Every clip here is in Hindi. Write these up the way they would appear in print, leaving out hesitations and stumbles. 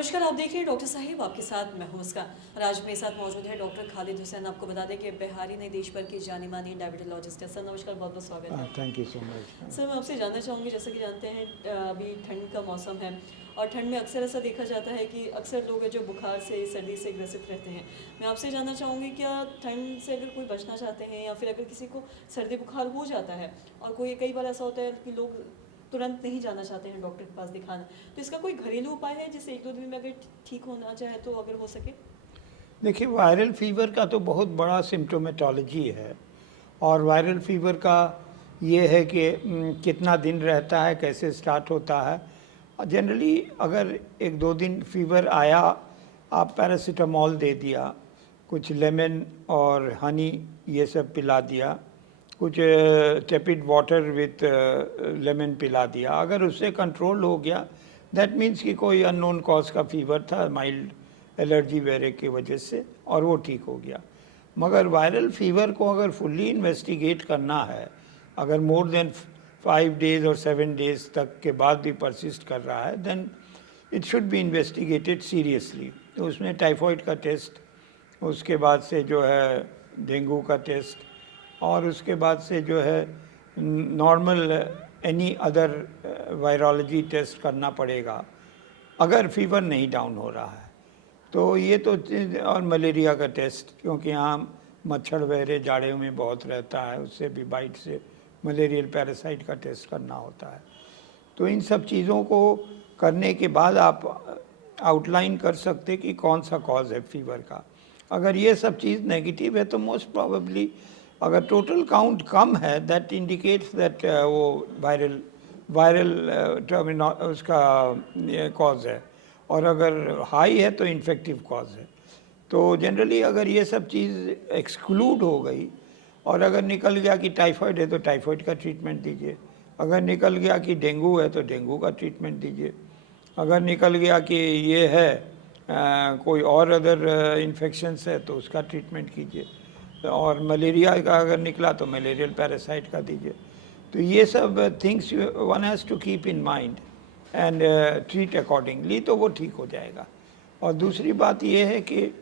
नमस्कार, आप देख रहे हैं डॉक्टर साहिब, आपके साथ मैं हूं मुस्कान और आज मेरे साथ मौजूद है डॉक्टर खालिद हुसैन। आपको बता दें कि बिहारी ने देश भर के जानी मानी डायबिटोलॉजिस्ट है। सर नमस्कार, बहुत बहुत स्वागत है। Thank you so much. Sir मैं आपसे जानना चाहूँगी, जैसे कि जानते हैं अभी ठंड का मौसम है और ठंड में अक्सर ऐसा देखा जाता है कि अक्सर लोग हैं जो बुखार से सर्दी से ग्रसित रहते हैं। मैं आपसे जानना चाहूँगी, क्या ठंड से अगर कोई बचना चाहते हैं या फिर अगर किसी को सर्दी बुखार हो जाता है और कोई कई बार ऐसा होता है कि लोग तुरंत नहीं जाना चाहते हैं डॉक्टर के पास दिखाना, तो इसका कोई घरेलू उपाय है जिससे एक दो दिन में अगर ठीक होना चाहे तो अगर हो सके? देखिए, वायरल फीवर का तो बहुत बड़ा सिम्टोमेटोलॉजी है और वायरल फीवर का ये है कि कितना दिन रहता है, कैसे स्टार्ट होता है। जनरली अगर एक दो दिन फीवर आया, आप पैरासीटामोल दे दिया, कुछ लेमन और हनी ये सब पिला दिया, कुछ टेपिड वाटर विथ लेमन पिला दिया, अगर उससे कंट्रोल हो गया दैट मीन्स कि कोई अननोन कॉज का फीवर था, माइल्ड एलर्जी वगैरह की वजह से, और वो ठीक हो गया। मगर वायरल फीवर को अगर फुल्ली इन्वेस्टिगेट करना है, अगर मोर देन 5 डेज और 7 डेज तक के बाद भी परसिस्ट कर रहा है, then it should be investigated seriously. तो उसमें टाइफाइड का टेस्ट, उसके बाद से जो है डेंगू का टेस्ट, और उसके बाद से जो है normal any other virology test करना पड़ेगा अगर फीवर नहीं डाउन हो रहा है। तो ये तो, और मलेरिया का टेस्ट, क्योंकि यहाँ मच्छर वगैरह जाड़े में बहुत रहता है, उससे भी बाइट से मलेरियल पैरासाइट का टेस्ट करना होता है। तो इन सब चीज़ों को करने के बाद आप आउटलाइन कर सकते कि कौन सा कॉज है फीवर का। अगर ये सब चीज़ नेगेटिव है तो मोस्ट प्रोबेबली, अगर टोटल काउंट कम है, दैट इंडिकेट्स दैट वो वायरल टर्मिनो उसका कॉज है, और अगर हाई है तो इन्फेक्टिव कॉज है। तो जनरली अगर ये सब चीज़ एक्सक्लूड हो गई और अगर निकल गया कि टाइफाइड है तो टाइफाइड का ट्रीटमेंट दीजिए, अगर निकल गया कि डेंगू है तो डेंगू का ट्रीटमेंट दीजिए, अगर निकल गया कि ये है कोई और अदर इन्फेक्शंस है तो उसका ट्रीटमेंट कीजिए, और मलेरिया का अगर निकला तो मलेरियल पैरासाइट का दीजिए। तो ये सब things one has to keep in mind and treat accordingly, तो वो ठीक हो जाएगा। और दूसरी बात ये है कि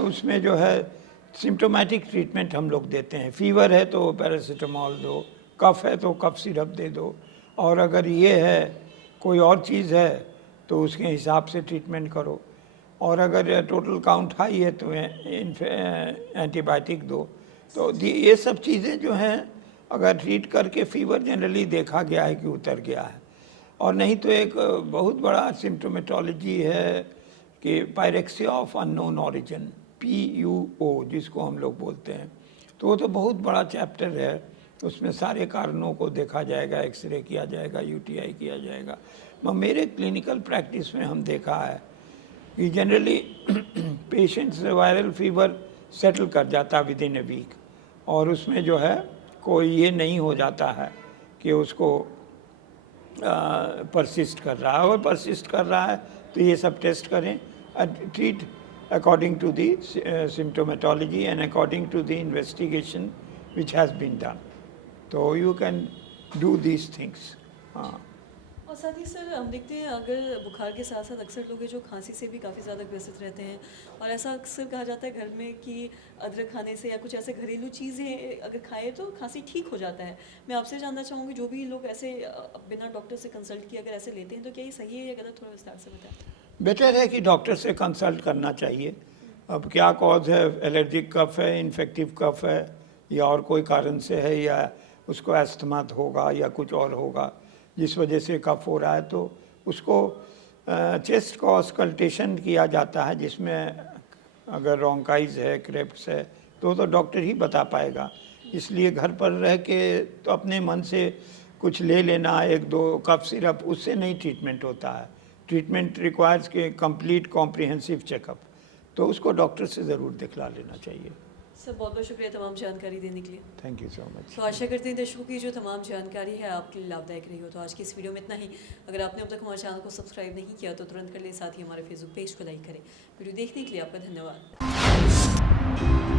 उसमें जो है सिम्टोमेटिक ट्रीटमेंट हम लोग देते हैं। फीवर है तो पैरासीटामोल दो, कफ है तो कफ सिरप दे दो, और अगर ये है कोई और चीज़ है तो उसके हिसाब से ट्रीटमेंट करो, और अगर टोटल काउंट हाई है तो एंटीबायोटिक दो। तो ये सब चीज़ें जो हैं, अगर ट्रीट करके फीवर जनरली देखा गया है कि उतर गया है। और नहीं तो एक बहुत बड़ा सिम्टोमेटोलॉजी है कि pyrexia of unknown origin, PUO जिसको हम लोग बोलते हैं। तो वो तो बहुत बड़ा चैप्टर है, उसमें सारे कारणों को देखा जाएगा, एक्सरे किया जाएगा, UTI किया जाएगा। मेरे क्लिनिकल प्रैक्टिस में हम देखा है कि generally patients viral fever settle कर जाता विद इन ए वीक, और उसमें जो है कोई ये नहीं हो जाता है कि उसको परसिस्ट कर रहा है। और परसिस्ट कर रहा है तो ये सब टेस्ट करें, treat according to the symptomatology and according to the investigation which has been done. तो you can do these things. हाँ, और साथ ही सर हम देखते हैं अगर बुखार के साथ साथ अक्सर लोग हैं जो खांसी से भी काफ़ी ज़्यादा ग्रसित रहते हैं, और ऐसा अक्सर कहा जाता है घर में कि अदरक खाने से या कुछ ऐसे घरेलू चीज़ें अगर खाए तो खांसी ठीक हो जाता है। मैं आपसे जानना चाहूँगी, जो भी लोग ऐसे बिना डॉक्टर से कंसल्ट किए अगर ऐसे लेते हैं तो क्या ये सही है या गलत, थोड़ा विस्तार से बताएं। बेटर है कि डॉक्टर से कंसल्ट करना चाहिए। अब क्या कॉज है, एलर्जिक कफ है, इन्फेक्टिव कफ है, या और कोई कारण से है, या उसको एस्थमा होगा या कुछ और होगा जिस वजह से कफ हो रहा है, तो उसको चेस्ट का ऑस्कल्टेशन किया जाता है, जिसमें अगर रोंकाइज है, क्रेप्स है, तो डॉक्टर ही बता पाएगा। इसलिए घर पर रह के तो अपने मन से कुछ ले लेना, एक दो कफ सिरप, उससे नहीं ट्रीटमेंट होता है। ट्रीटमेंट रिक्वायर्स के कंप्लीट कॉम्प्रिहेंसिव चेकअप, तो उसको डॉक्टर से ज़रूर दिखला लेना चाहिए। सर बहुत बहुत शुक्रिया तमाम जानकारी देने के लिए। Thank you so much. तो आशा करते हैं दर्शकों की जो तमाम जानकारी है आपके लिए लाभदायक रही हो। तो आज की इस वीडियो में इतना ही। अगर आपने अब तक हमारे चैनल को सब्सक्राइब नहीं किया तो तुरंत कर लें, साथ ही हमारे फेसबुक पेज को लाइक करें। वीडियो देखने के लिए आपका धन्यवाद।